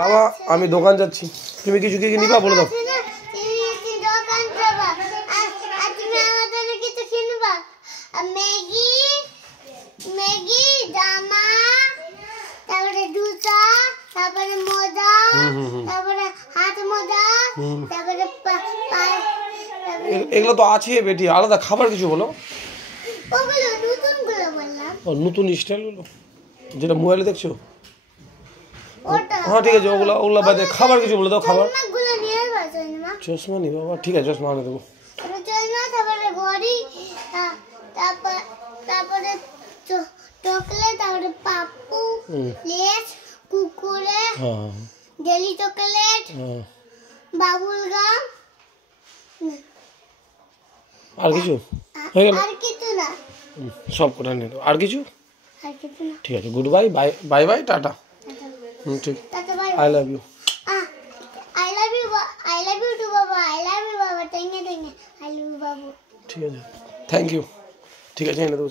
বাবা আমি দোকান যাচ্ছি, তুমি কিছু কি নিবা বলে দাও। এগুলো তো আছে বেটি, আলাদা খাবার কিছু বলো। নতুন স্টাইলগুলো যেটা মোবাইলে দেখছো, হ্যাঁ ঠিক আছে, ওগুলো ওগুলো বাদে খাবার কিছু বলে দাও। খাবার চশমা নি বাবা, ঠিক আছে চশমা আনে দেবো। ডেলি চকলেট, বাবুল গাম, আর কিছু হয়ে গেল? আর কিছু না, সব কটা নিয়ে দেবো। আর কিছু? ঠিক আছে, good bye, bye bye bye, tata. ঠিক, I love you. I love you too, Baba. I love you, Baba. Thank you. I love you, Babu. ঠিক আছে, থ্যাংক ইউ। ঠিক আছে, এনে দেবো।